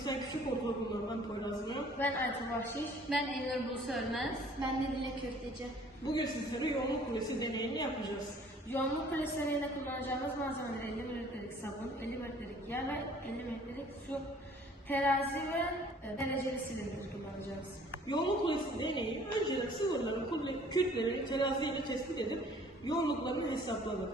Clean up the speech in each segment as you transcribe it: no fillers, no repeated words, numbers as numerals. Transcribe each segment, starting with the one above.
İhsan Küçük Ortaokulu'ndan Poyraz Mıyor. Ben Aytun Bahşiş. Ben Elnur Buse Ölmez. Ben de Dilek Köfteci. Bugün sizlere yoğunluk kulesi deneyini yapacağız. Yoğunluk kulesleriyle kullanacağımız malzemeler 50 mililitrelik sabun, 50 mililitrelik yağ ve 50 mililitrelik su, terazi ve dereceli silindir kullanacağız. Yoğunluk kulesi deneyi önceden sıvıların kütlerini teraziyle tespit edip yoğunluklarını hesapladık.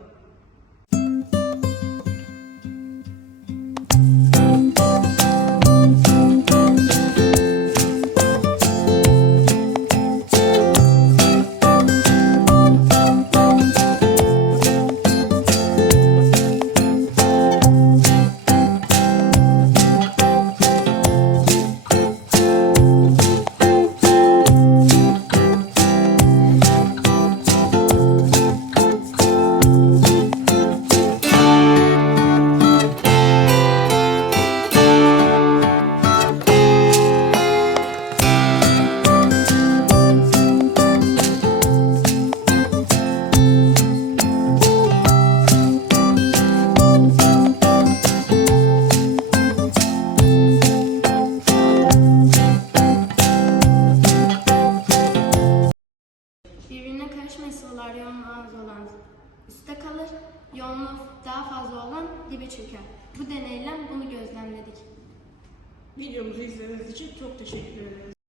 Birbirine karışmayan sıvılar yoğunluğu az olan üstte kalır, yoğunluğu daha fazla olan dibe çöker. Bu deneyle bunu gözlemledik. Videomuzu izlediğiniz için çok teşekkür ederiz.